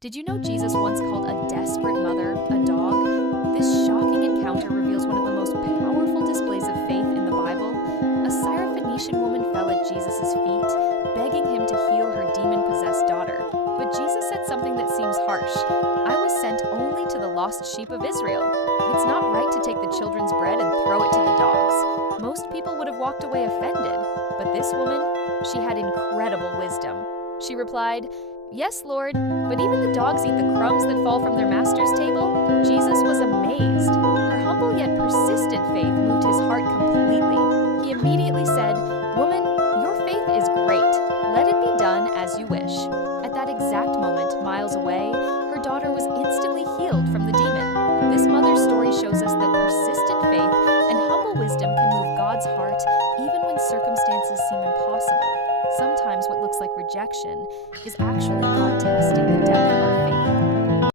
Did you know Jesus once called a desperate mother a dog? This shocking encounter reveals one of the most powerful displays of faith in the Bible. A Syrophoenician woman fell at Jesus' feet, begging him to heal her demon-possessed daughter. But Jesus said something that seems harsh. I was sent only to the lost sheep of Israel. It's not right to take the children's bread and throw it to the dogs. Most people would have walked away offended, but this woman, she had incredible wisdom. She replied, "Yes, Lord, but even the dogs eat the crumbs that fall from their master's table." Jesus was amazed. Her humble yet persistent faith moved his heart completely. He immediately said, "Woman, your faith is great. Let it be done as you wish." At that exact moment, miles away, her daughter was instantly healed from the demon. This mother's story shows us that persistent faith and humble wisdom can move God's heart even when circumstances seem impossible. Sometimes what looks like rejection is actually God testing the depth of our